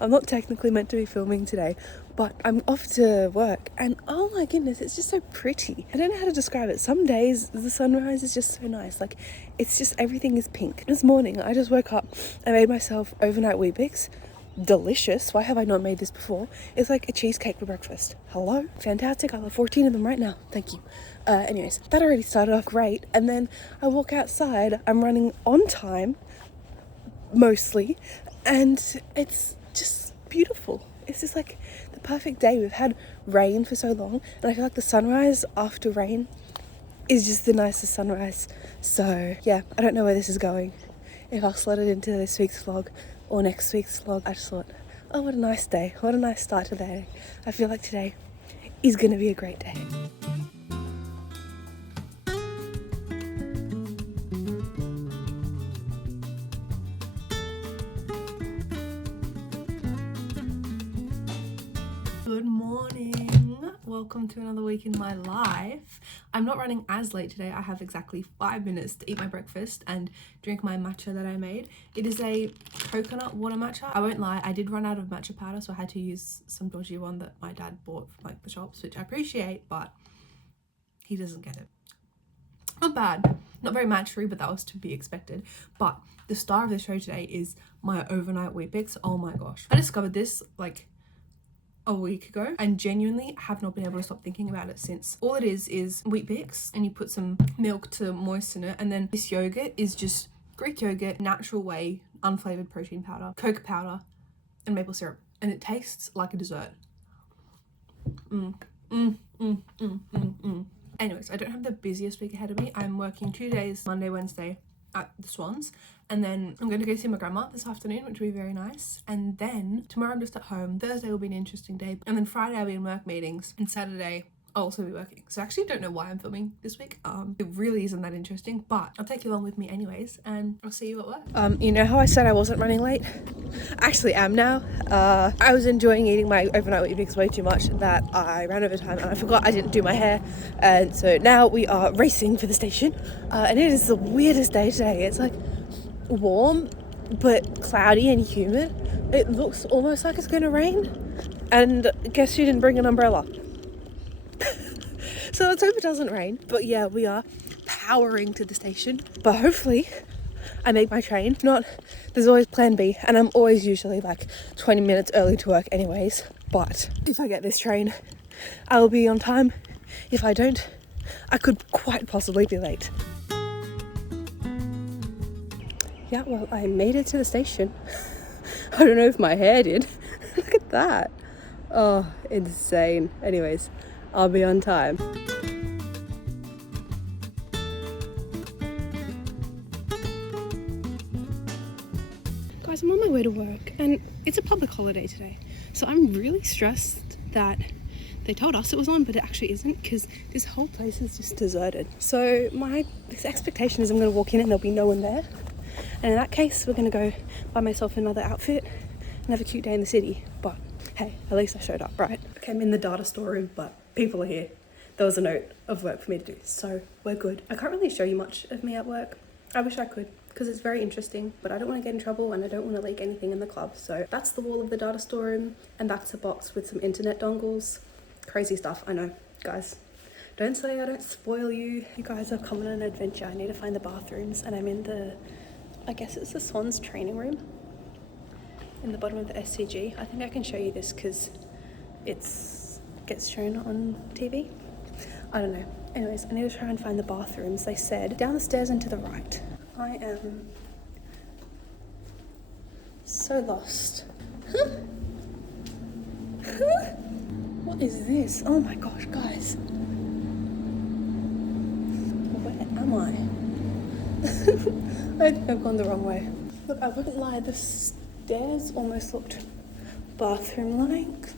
I'm not technically meant to be filming today, but I'm off to work and oh my goodness, it's just so pretty. I don't know how to describe it. Some days the sunrise is just so nice. Like, it's just, everything is pink. This morning I just woke up, I made myself overnight Weet-Bix. Delicious. Why have I not made this before? It's like a cheesecake for breakfast. Hello? Fantastic. I'll have 14 of them right now. Thank you. Anyways, that already started off great. And then I walk outside. I'm running on time, mostly. And it's just beautiful. It's just like the perfect day. We've had rain for so long. And I feel like the sunrise after rain is just the nicest sunrise. So yeah, I don't know where this is going. If I'll slot it into this week's vlog or next week's vlog. I just thought, oh, what a nice day. What a nice start to the day. I feel like today is going to be a great day. Good morning. Welcome to another week in my life. I'm not running as late today. I have exactly 5 minutes to eat my breakfast and drink my matcha that I made. It is a coconut water matcha. I won't lie, I did run out of matcha powder, so I had to use some dodgy one that my dad bought from like the shops, which I appreciate, but he doesn't get it. Not bad. Not very matchery, but that was to be expected. But the star of the show today is my overnight Weet-Bix. Oh my gosh. I discovered this like a week ago and genuinely have not been able to stop thinking about it since. All it is Weet-Bix and you put some milk to moisten it, and then this yogurt is just Greek yogurt, natural whey, unflavored protein powder, cocoa powder and maple syrup, and it tastes like a dessert. Anyways, I don't have the busiest week ahead of me. I'm working 2 days, Monday, Wednesday at the Swans, and then I'm going to go see my grandma this afternoon, which will be very nice. And then tomorrow I'm just at home. Thursday will be an interesting day, and then Friday I'll be in work meetings, and Saturday I'll also be working. So I actually don't know why I'm filming this week. It really isn't that interesting, but I'll take you along with me anyways, and I'll see you at work. You know how I said I wasn't running late? I actually am now. I was enjoying eating my overnight Weet-Bix way too much that I ran over time and I forgot I didn't do my hair, and so now we are racing for the station, and it is the weirdest day today. It's like warm but cloudy and humid. It looks almost like it's gonna rain, and guess who didn't bring an umbrella? So let's hope it doesn't rain. But yeah, we are powering to the station, but hopefully I make my train. If not, there's always plan B, and I'm always usually like 20 minutes early to work anyways. But if I get this train, I will be on time. If I don't, I could quite possibly be late. Yeah, well, I made it to the station. I don't know if my hair did. Look at that. Oh, insane. Anyways, I'll be on time. Guys, I'm on my way to work and it's a public holiday today. So I'm really stressed that they told us it was on, but it actually isn't, because this whole place is just deserted. So my expectation is I'm going to walk in and there'll be no one there. And in that case, we're going to go buy myself another outfit and have a cute day in the city. But hey, at least I showed up, right? Okay, I'm in the data storeroom, but people are here. There was a note of work for me to do, so we're good. I can't really show you much of me at work. I wish I could, because it's very interesting, but I don't want to get in trouble and I don't want to leak anything in the club. So that's the wall of the data storeroom, and that's a box with some internet dongles. Crazy stuff, I know. Guys, don't say I don't spoil you. You guys have come on an adventure. I need to find the bathrooms, and I'm in the, I guess it's the Swans training room in the bottom of the SCG. I think I can show you this because it's gets shown on TV. I don't know. Anyways, I need to try and find the bathrooms. They said down the stairs and to the right. I am so lost. What is this? Oh my gosh, guys. Where am I? I think I've gone the wrong way. Look, I wouldn't lie, the stairs almost looked bathroom-like.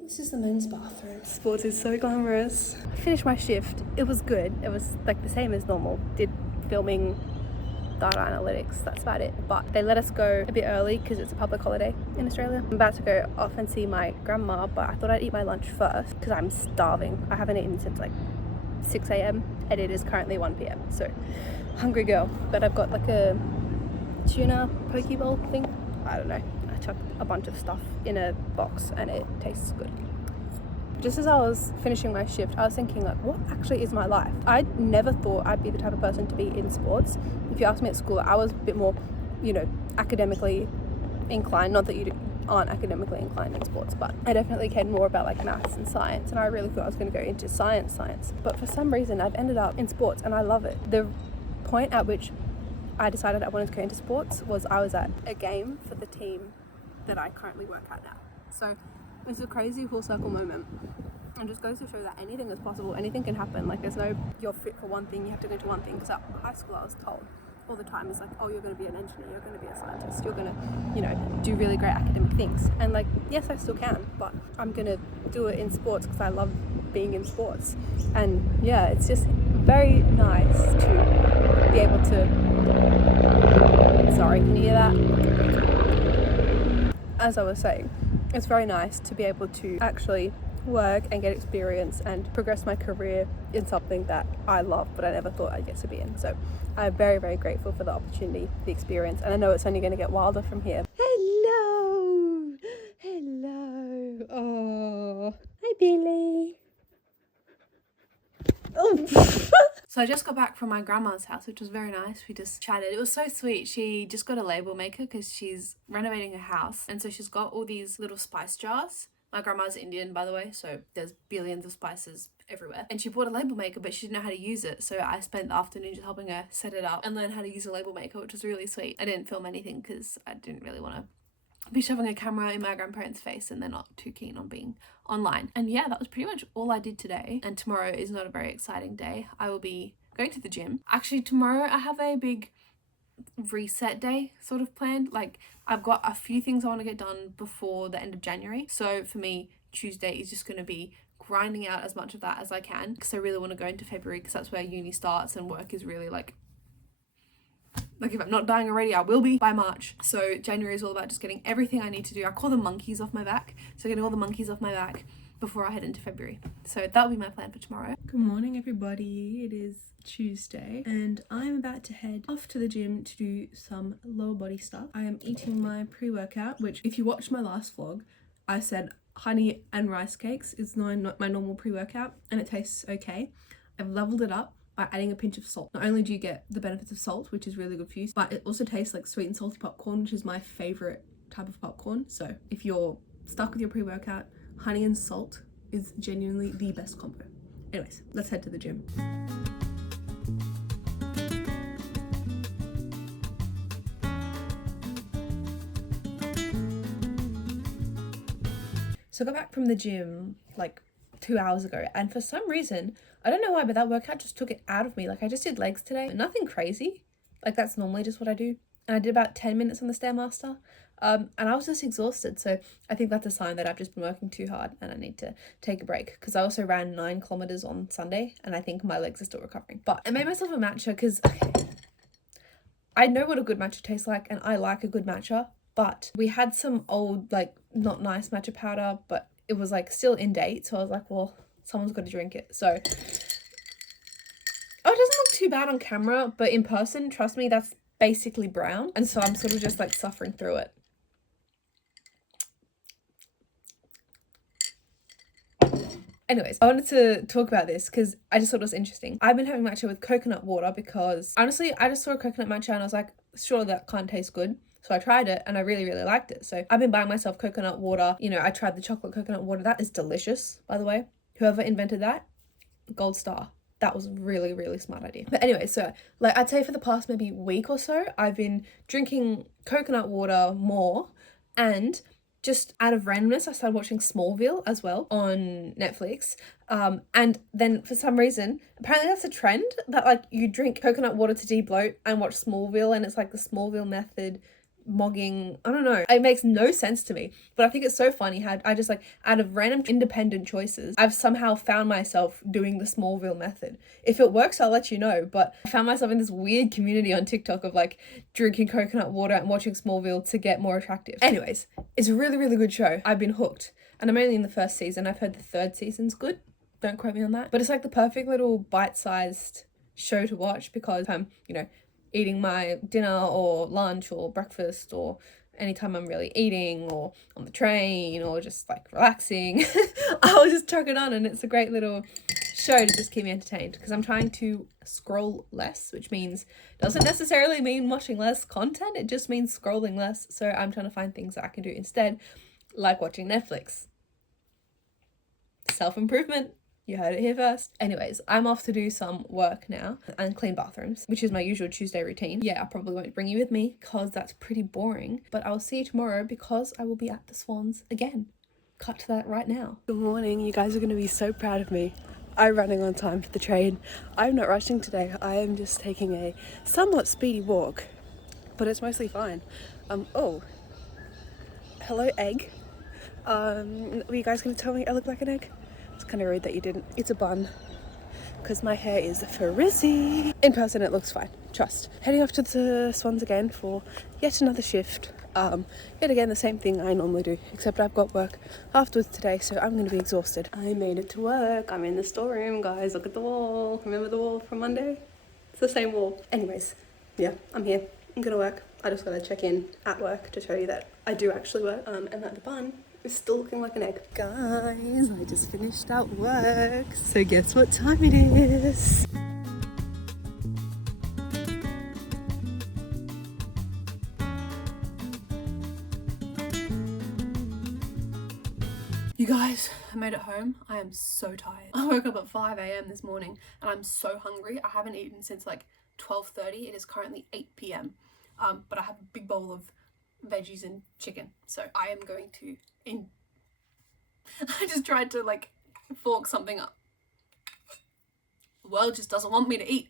This is the men's bathroom. Sports is so glamorous. I finished my shift. It was good. It was like the same as normal. Did filming, data analytics, that's about it. But they let us go a bit early because it's a public holiday in Australia. I'm about to go off and see my grandma, but I thought I'd eat my lunch first because I'm starving. I haven't eaten since like 6 a.m. and it is currently 1 p.m. So hungry girl. But I've got like a tuna poke bowl thing. I don't know. chuck a bunch of stuff in a box and it tastes good. Just as I was finishing my shift, I was thinking, like, what actually is my life? I never thought I'd be the type of person to be in sports. If you asked me at school, I was a bit more, academically inclined. Not that you aren't academically inclined in sports, but I definitely cared more about like maths and science, and I really thought I was going to go into science. But for some reason, I've ended up in sports, and I love it. The point at which I decided I wanted to go into sports was I was at a game for the team that I currently work at now. So it's a crazy full circle moment, and just goes to show that anything is possible, anything can happen. Like, there's no you're fit for one thing, you have to go into one thing. Because at high school I was told all the time is like, oh, you're going to be an engineer, you're going to be a scientist, you're going to do really great academic things. And like, yes, I still can, but I'm going to do it in sports because I love being in sports. And yeah, it's just very nice to be able to, sorry, can you hear that? As I was saying, it's very nice to be able to actually work and get experience and progress my career in something that I love but I never thought I'd get to be in. So I'm very, very grateful for the opportunity, the experience, and I know it's only going to get wilder from here. Hello! Oh, hi Billy. Oh. So I just got back from my grandma's house, which was very nice. We just chatted. It was so sweet. She just got a label maker because she's renovating her house, and so she's got all these little spice jars. My grandma's Indian, by the way, so there's billions of spices everywhere. And she bought a label maker, but she didn't know how to use it. So I spent the afternoon just helping her set it up and learn how to use a label maker, which was really sweet. I didn't film anything because I didn't really want to be shoving a camera in my grandparents' face, and they're not too keen on being online. And yeah, that was pretty much all I did today. And tomorrow is not a very exciting day. I will be going to the gym. Actually, tomorrow I have a big reset day sort of planned. Like, I've got a few things I want to get done before the end of January. So for me, Tuesday is just going to be grinding out as much of that as I can, because I really want to go into February, because that's where uni starts and work is really like if I'm not dying already, I will be by March. So January is all about just getting everything I need to do. I call them monkeys off my back. So getting all the monkeys off my back before I head into February. So that'll be my plan for tomorrow. Good morning, everybody. It is Tuesday and I'm about to head off to the gym to do some lower body stuff. I am eating my pre-workout, which if you watched my last vlog, I said honey and rice cakes is not my normal pre-workout, and it tastes okay. I've leveled it up by adding a pinch of salt. Not only do you get the benefits of salt, which is really good for you, but it also tastes like sweet and salty popcorn, which is my favorite type of popcorn. So if you're stuck with your pre-workout, honey and salt is genuinely the best combo. Anyways, let's head to the gym. So I got back from the gym like 2 hours ago, and for some reason, I don't know why, but that workout just took it out of me. Like, I just did legs today, nothing crazy. Like, that's normally just what I do. And I did about 10 minutes on the Stairmaster. And I was just exhausted. So I think that's a sign that I've just been working too hard and I need to take a break. Because I also ran 9 kilometers on Sunday and I think my legs are still recovering. But I made myself a matcha because I know what a good matcha tastes like, and I like a good matcha. But we had some old, like, not nice matcha powder, but it was like still in date. So I was like, well, someone's got to drink it. So, oh, it doesn't look too bad on camera, but in person, trust me, that's basically brown. And so I'm sort of just like suffering through it. Anyways, I wanted to talk about this because I just thought it was interesting. I've been having matcha with coconut water because honestly, I just saw a coconut matcha and I was like, sure, that can't taste good. So I tried it and I really, really liked it. So I've been buying myself coconut water. You know, I tried the chocolate coconut water. That is delicious, by the way. Whoever invented that, gold star. That was really, really smart idea. But anyway, so like I'd say for the past maybe week or so, I've been drinking coconut water more, and just out of randomness, I started watching Smallville as well on Netflix. And then for some reason, apparently that's a trend that like you drink coconut water to de-bloat and watch Smallville, and it's like the Smallville method mogging. I don't know, it makes no sense to me, but I think it's so funny how I just like out of random independent choices, I've somehow found myself doing the Smallville method. If it works, I'll let you know, but I found myself in this weird community on TikTok of like drinking coconut water and watching Smallville to get more attractive. Anyways, it's a really, really good show. I've been hooked, and I'm only in the first season. I've heard the 3rd season's good, don't quote me on that, but it's like the perfect little bite-sized show to watch because I'm, you know, eating my dinner or lunch or breakfast or anytime I'm really eating or on the train or just like relaxing, I'll just chuck it on, and it's a great little show to just keep me entertained, because I'm trying to scroll less, which means doesn't necessarily mean watching less content, it just means scrolling less. So I'm trying to find things that I can do instead, like watching Netflix. Self-improvement. You heard it here first. Anyways, I'm off to do some work now and clean bathrooms, which is my usual Tuesday routine. Yeah, I probably won't bring you with me because that's pretty boring, but I'll see you tomorrow because I will be at the Swans again. Cut to that right now. Good morning. You guys are going to be so proud of me. I'm running on time for the train. I'm not rushing today. I am just taking a somewhat speedy walk, but it's mostly fine. Oh, hello egg. Were you guys going to tell me I look like an egg? It's kind of rude that you didn't. It's a bun, because my hair is frizzy. In person it looks fine, trust. Heading off to the Swans again for yet another shift. Yet again the same thing I normally do, except I've got work afterwards today, so I'm going to be exhausted. I made it to work. I'm in the storeroom, guys. Look at the wall. Remember the wall from Monday? It's the same wall. Anyways, yeah, I'm here. I'm going to work. I just got to check in at work to tell you that I do actually work, and that the bun is still looking like an egg. Guys, I just finished out work, so guess what time it is? You guys, I made it home. I am so tired. I woke up at 5 a.m. this morning and I'm so hungry. I haven't eaten since like 12:30. It is currently 8 p.m. But I have a big bowl of veggies and chicken. So I am going to I just tried to like fork something up. The world just doesn't want me to eat.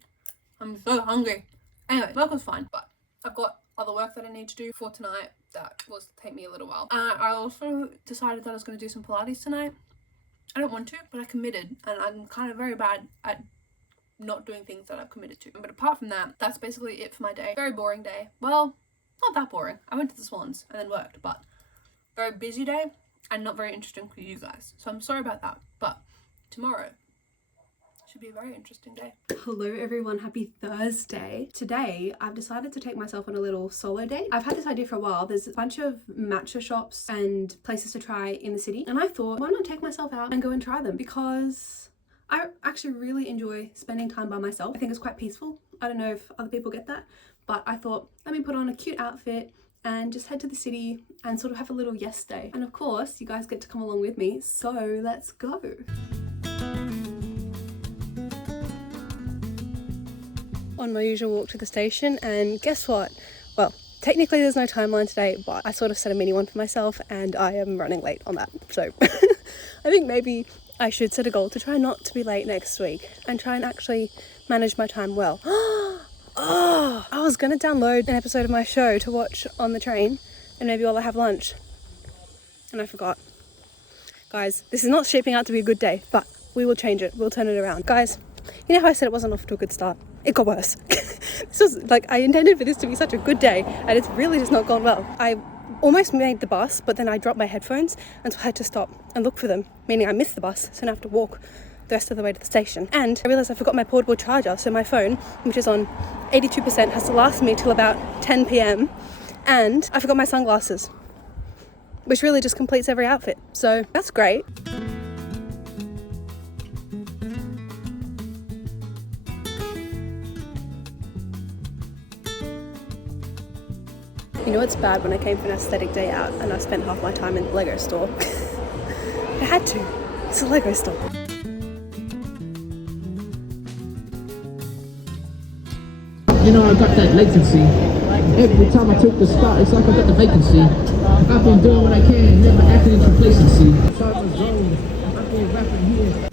I'm so hungry. Anyway, work was fine, but I've got other work that I need to do for tonight that will take me a little while. I also decided that I was going to do some Pilates tonight. I don't want to, but I committed, and I'm kind of very bad at not doing things that I've committed to. But apart from that, that's basically it for my day. Very boring day. Well, not that boring. I went to the Swans and then worked, but very busy day and not very interesting for you guys. So I'm sorry about that, but tomorrow should be a very interesting day. Hello everyone, happy Thursday. Today I've decided to take myself on a little solo date. I've had this idea for a while. There's a bunch of matcha shops and places to try in the city, and I thought, why not take myself out and go and try them, because I actually really enjoy spending time by myself. I think it's quite peaceful. I don't know if other people get that, but I thought, let me put on a cute outfit and just head to the city and sort of have a little yes day. And of course, you guys get to come along with me, so let's go. On my usual walk to the station, and guess what? Well, technically there's no timeline today, but I sort of set a mini one for myself and I am running late on that. So I think maybe I should set a goal to try not to be late next week and try and actually manage my time well. Oh, I was going to download an episode of my show to watch on the train and maybe while I have lunch, and I forgot. Guys, this is not shaping out to be a good day, but we will change it. We'll turn it around. Guys, you know how I said it wasn't off to a good start? It got worse. This was like, I intended for this to be such a good day and it's really just not gone well. I almost made the bus, but then I dropped my headphones and so I had to stop and look for them, meaning I missed the bus, so now I have to walk the rest of the way to the station. And I realised I forgot my portable charger, so my phone, which is on 82%, has to last me till about 10 p.m. and I forgot my sunglasses, which really just completes every outfit, so that's great. You know what's bad? When I came for an aesthetic day out and I spent half my time in the Lego store. I had to. It's a Lego store. You know, I got that latency. Every time I take the spot, it's like I got the vacancy. I've been doing what I can, never acting in complacency. I've been rapping here.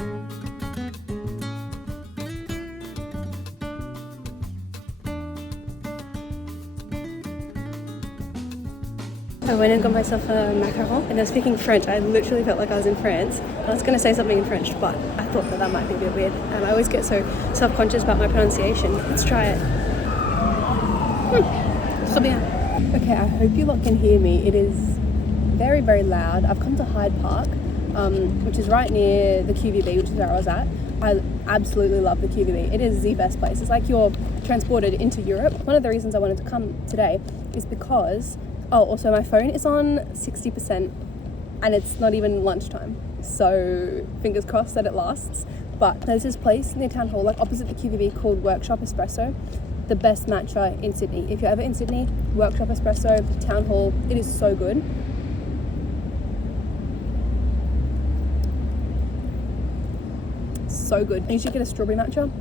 I went and got myself a macaron, and I was speaking French. I literally felt like I was in France. I was going to say something in French, but I thought that might be a bit weird. And I always get so self-conscious about my pronunciation. Let's try it. So bien. Okay, I hope you lot can hear me. It is very, very loud. I've come to Hyde Park, which is right near the QVB, which is where I was at. I absolutely love the QVB. It is the best place. It's like you're transported into Europe. One of the reasons I wanted to come today is because Oh, also my phone is on 60% and it's not even lunchtime. So fingers crossed that it lasts. But there's this place near Town Hall, like opposite the QVB, called Workshop Espresso. The best matcha in Sydney. If you're ever in Sydney, Workshop Espresso, Town Hall, it is so good. So good. I usually get a strawberry matcha.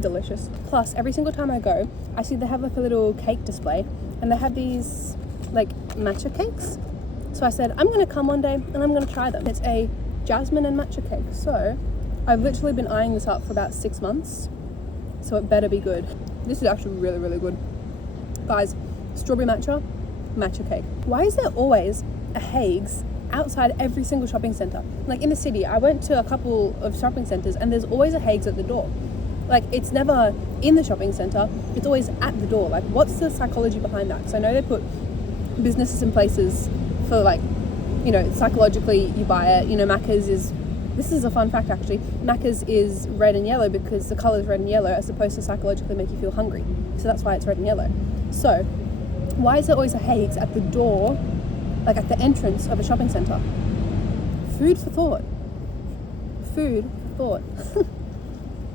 Delicious. Plus, every single time I go, I see they have like a little cake display and they have these like matcha cakes. So I said, I'm gonna come one day and I'm gonna try them. It's a jasmine and matcha cake. So I've literally been eyeing this up for about 6 months. So it better be good. This is actually really, really good. Guys, strawberry matcha, matcha cake. Why is there always a Hague's outside every single shopping centre? Like in the city, I went to a couple of shopping centres and there's always a Hague's at the door. Like it's never in the shopping centre, it's always at the door. Like what's the psychology behind that? Because I know they put businesses in places for like, you know, psychologically you buy it. You know, Macca's is, this is a fun fact actually, Macca's is red and yellow because the colour is red and yellow as opposed to psychologically make you feel hungry. So that's why it's red and yellow. So why is there always a Hague's at the door, like at the entrance of a shopping centre? Food for thought. Food for thought.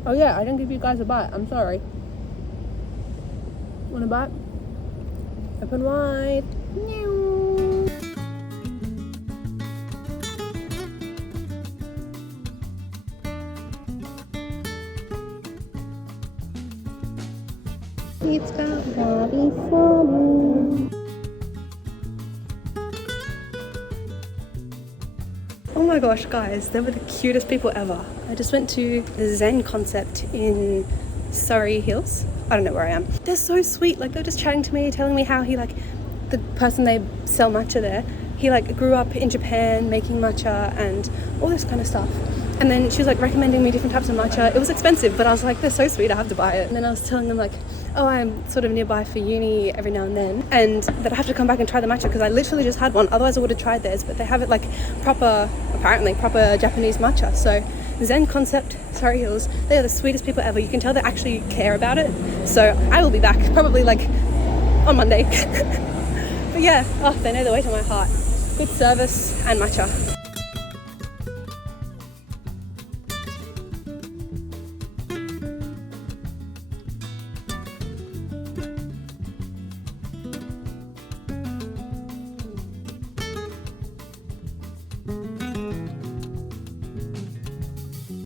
Oh yeah, I didn't give you guys a bite, I'm sorry. Want a bite? Open wide. It's gotta be funny. Oh my gosh, guys, they were the cutest people ever. I just went to the Zen Concept in Surrey Hills. I don't know where I am. They're so sweet. Like they're just chatting to me, telling me how he, like, the person they sell matcha there, he like grew up in Japan making matcha and all this kind of stuff. And then she was like recommending me different types of matcha. It was expensive, but I was like, they're so sweet, I have to buy it. And then I was telling them like, oh, I'm sort of nearby for uni every now and then, and that I have to come back and try the matcha because I literally just had one. Otherwise I would have tried theirs, but they have it like apparently proper Japanese matcha. So Zen Concept, Surrey Hills, they are the sweetest people ever. You can tell they actually care about it. So I will be back probably like on Monday. But yeah, oh, they know the way to my heart. Good service and matcha.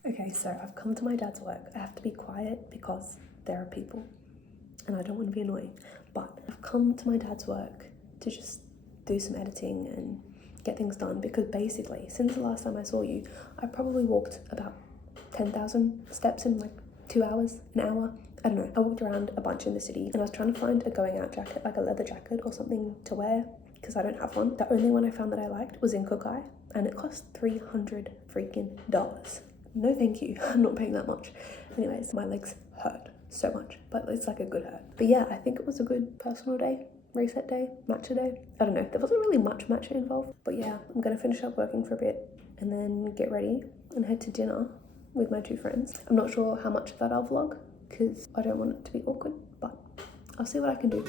Okay, so I've come to my dad's work. I have to be quiet because there are people and I don't want to be annoying. But I've come to my dad's work to just do some editing and get things done because basically since the last time I saw you, I probably walked about 10,000 steps in like 2 hours, an hour. I don't know. I walked around a bunch in the city and I was trying to find a going out jacket, like a leather jacket or something to wear because I don't have one. The only one I found that I liked was in Kukai and it cost $300 freaking dollars. No thank you, I'm not paying that much. Anyways, my legs hurt so much, but it's like a good hurt. But yeah, I think it was a good personal day, reset day, matcha day. I don't know, there wasn't really much matcha involved. But yeah, I'm gonna finish up working for a bit and then get ready and head to dinner with my 2 friends. I'm not sure how much of that I'll vlog because I don't want it to be awkward, but I'll see what I can do.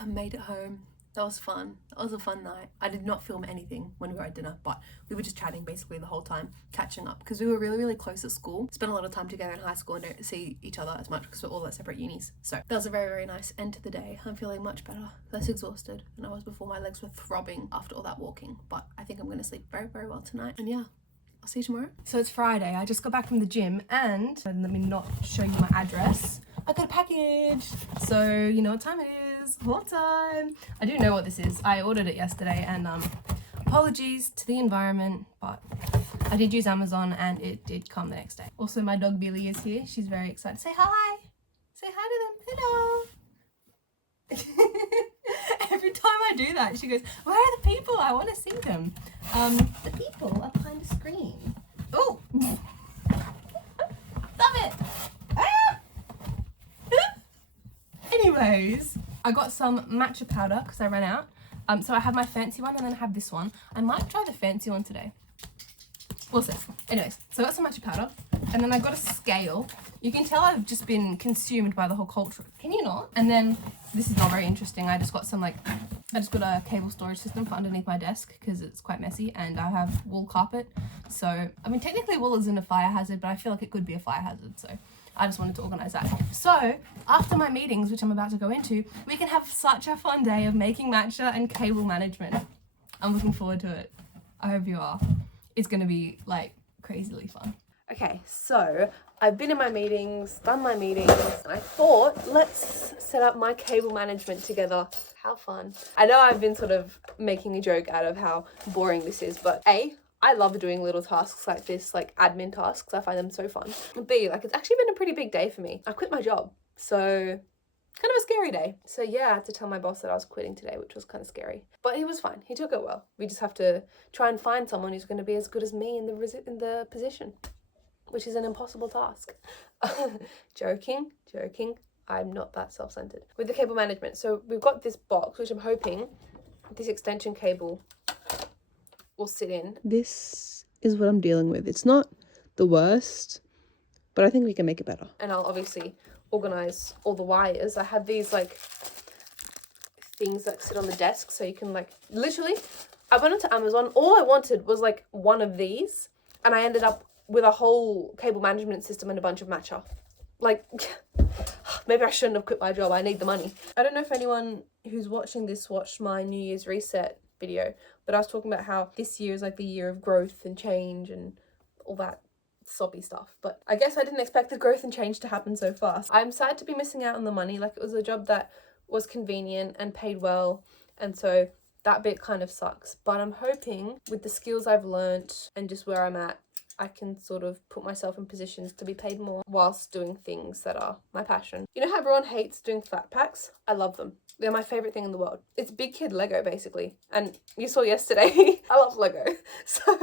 I made it home. That was fun. That was a fun night. I did not film anything when we were at dinner, but we were just chatting basically the whole time, catching up because we were really, really close at school. Spent a lot of time together in high school and don't see each other as much because we're all at separate unis. So that was a very, very nice end to the day. I'm feeling much better, less exhausted than I was before. My legs were throbbing after all that walking, but I think I'm going to sleep very, very well tonight. And yeah, I'll see you tomorrow. So it's Friday. I just got back from the gym and let me not show you my address. I got a package. So you know what time it is. What time? I do know what this is. I ordered it yesterday and apologies to the environment, but I did use Amazon and it did come the next day. Also, my dog Billy is here. She's very excited. Say hi. Say hi to them. Hello. Every time I do that, she goes, where are the people? I want to see them. The people are behind the screen. Oh! Stop it! Ah! Anyways, I got some matcha powder because I ran out. So I have my fancy one and then I have this one. I might try the fancy one today. We'll see. Anyways, so I got some matcha powder, and then I got a scale. You can tell I've just been consumed by the whole culture. Can you not? And then this is not very interesting. I just got some I just got a cable storage system for underneath my desk because it's quite messy, and I have wool carpet. So I mean, technically wool isn't a fire hazard, but I feel like it could be a fire hazard. So I just wanted to organize that. So after my meetings, which I'm about to go into, we can have such a fun day of making matcha and cable management. I'm looking forward to it. I hope you are. It's going to be like crazily fun. Okay, so I've been in my meetings, done my meetings, and I thought, let's set up my cable management together. How fun. I know I've been sort of making a joke out of how boring this is, but A, I love doing little tasks like this, like admin tasks. I find them so fun. B, like it's actually been a pretty big day for me. I quit my job, so kind of a scary day. So yeah, I had to tell my boss that I was quitting today, which was kind of scary. But he was fine. He took it well. We just have to try and find someone who's going to be as good as me in the position, which is an impossible task. Joking. I'm not that self-centered. With the cable management, so we've got this box, which I'm hoping this extension cable will sit in. This is what I'm dealing with. It's not the worst, but I think we can make it better. And I'll obviously organize all the wires. I have these like things that sit on the desk, so you can like literally, I went onto Amazon. All I wanted was like one of these, and I ended up with a whole cable management system and a bunch of matcha. Like, maybe I shouldn't have quit my job. I need the money. I don't know if anyone who's watching this watched my New Year's reset video, but I was talking about how this year is like the year of growth and change and all that soppy stuff. But I guess I didn't expect the growth and change to happen so fast. I'm sad to be missing out on the money. Like, it was a job that was convenient and paid well, and so that bit kind of sucks. But I'm hoping with the skills I've learnt and just where I'm at, I can sort of put myself in positions to be paid more whilst doing things that are my passion. You know how everyone hates doing flat packs? I love them. They're my favourite thing in the world. It's big kid Lego, basically. And you saw yesterday, I love Lego. So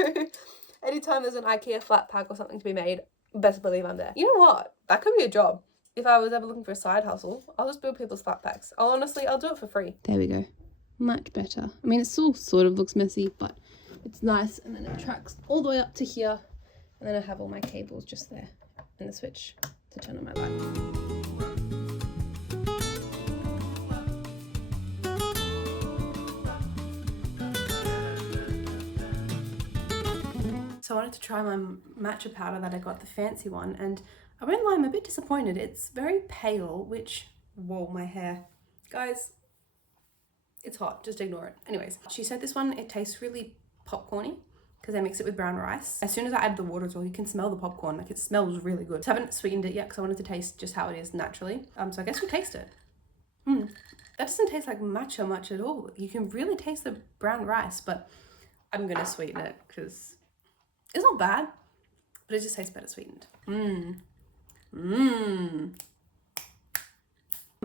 anytime there's an IKEA flat pack or something to be made, best believe I'm there. You know what? That could be a job. If I was ever looking for a side hustle, I'll just build people's flat packs. I'll do it for free. There we go. Much better. I mean, it still sort of looks messy, but it's nice. And then it tracks all the way up to here. And then I have all my cables just there and the switch to turn on my light. So I wanted to try my matcha powder that I got, the fancy one, and I won't lie, I'm a bit disappointed. It's very pale, which, whoa, my hair. Guys, it's hot, just ignore it. Anyways, she said this one, it tastes really popcorny, because I mix it with brown rice. As soon as I add the water as well, you can smell the popcorn. Like, it smells really good. So I haven't sweetened it yet because I wanted to taste just how it is naturally. So I guess we taste it. That doesn't taste like matcha much at all. You can really taste the brown rice, but I'm gonna sweeten it because it's not bad, but it just tastes better sweetened.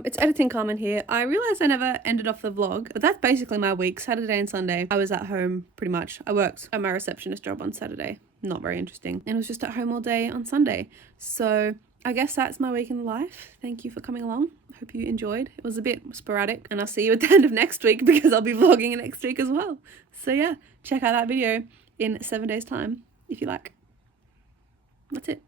It's editing Carmen here. I realised I never ended off the vlog, but that's basically my week. Saturday and Sunday, I was at home pretty much. I worked at my receptionist job on Saturday. Not very interesting. And I was just at home all day on Sunday. So I guess that's my week in the life. Thank you for coming along. I hope you enjoyed. It was a bit sporadic, and I'll see you at the end of next week because I'll be vlogging next week as well. So yeah, check out that video in 7 days time if you like. That's it.